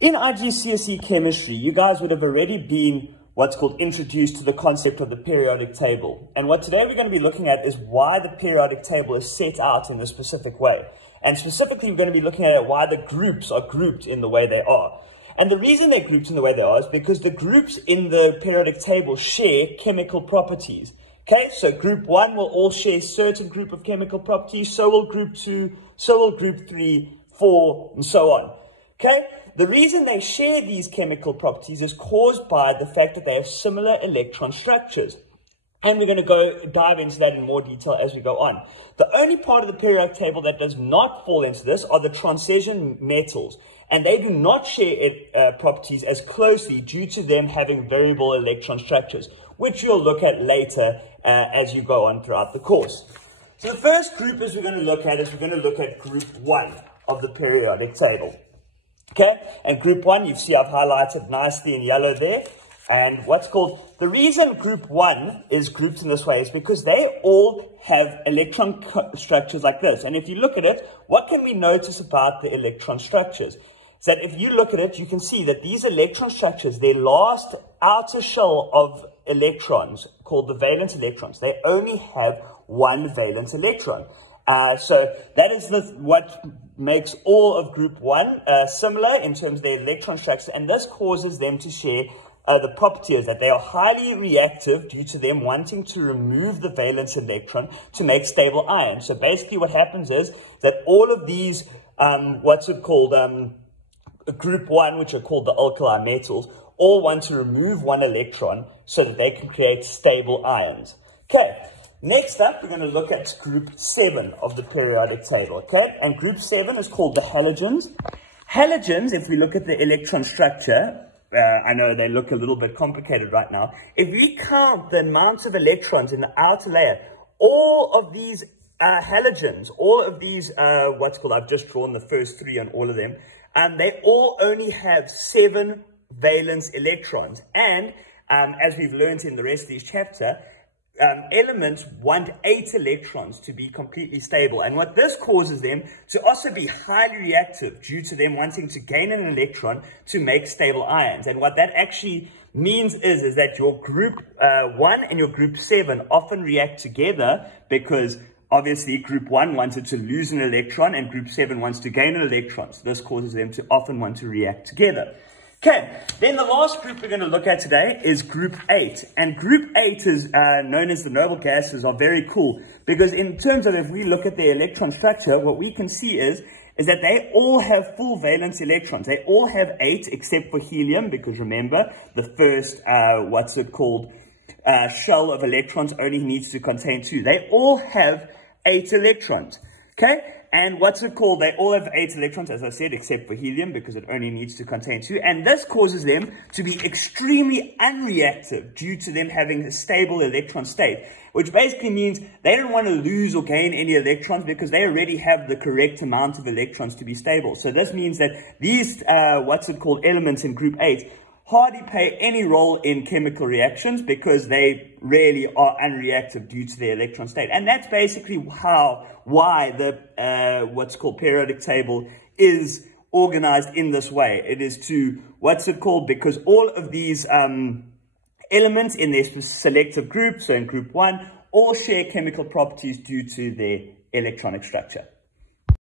In IGCSE chemistry, you guys would have already been what's called introduced to the concept of the periodic table. And what today we're going to be looking at is why the periodic table is set out in this specific way. And specifically, we're going to be looking at why the groups are grouped in the way they are. And the reason they're grouped in the way they are is because the groups in the periodic table share chemical properties. Okay, so group 1 will all share certain group of chemical properties, so will group 2, so will group 3, 4, and so on. Okay, the reason they share these chemical properties is caused by the fact that they have similar electron structures. And we're going to dive into that in more detail as we go on. The only part of the periodic table that does not fall into this are the transition metals. And they do not share properties as closely due to them having variable electron structures, which you'll look at later as you go on throughout the course. So the first group we're going to look at group 1 of the periodic table. Okay, and group 1, you see I've highlighted nicely in yellow there. And the reason group 1 is grouped in this way is because they all have electron structures like this. And if you look at it, what can we notice about the electron structures? Is that if you look at it, you can see that these electron structures, their last outer shell of electrons, called the valence electrons, they only have one valence electron. So that is what makes all of group 1 similar in terms of their electron structure, and this causes them to share the property is that they are highly reactive due to them wanting to remove the valence electron to make stable ions. So basically what happens is that all of these, group 1, which are called the alkali metals, all want to remove one electron so that they can create stable ions. Okay, next up we're going to look at group 7 of the periodic table. Okay, and group 7 is called the halogens. Halogens, if we look at the electron structure, I know they look a little bit complicated right now. If we count the amount of electrons in the outer layer, all of these halogens, all of these, I've just drawn the first 3 on all of them, they all only have 7 valence electrons. And as we've learned in the rest of this chapter, elements want 8 electrons to be completely stable. And what this causes them to also be highly reactive due to them wanting to gain an electron to make stable ions. And what that actually means is that your group 1 and your group 7 often react together because obviously group 1 wanted to lose an electron and group 7 wants to gain an electron. So this causes them to often want to react together. Okay, then the last group we're going to look at today is group 8. And group 8 is known as the noble gases, are very cool because in terms of if we look at their electron structure, what we can see is that they all have full valence electrons. They all have 8 except for helium because remember, the first, shell of electrons only needs to contain 2. They all have 8 electrons. Okay? And they all have 8 electrons, as I said, except for helium, because it only needs to contain 2. And this causes them to be extremely unreactive due to them having a stable electron state, which basically means they don't want to lose or gain any electrons because they already have the correct amount of electrons to be stable. So this means that these, elements in group 8 hardly play any role in chemical reactions because they really are unreactive due to their electron state. And that's basically why the periodic table is organized in this way. It is because all of these elements in their selective group, so in group 1, all share chemical properties due to their electronic structure.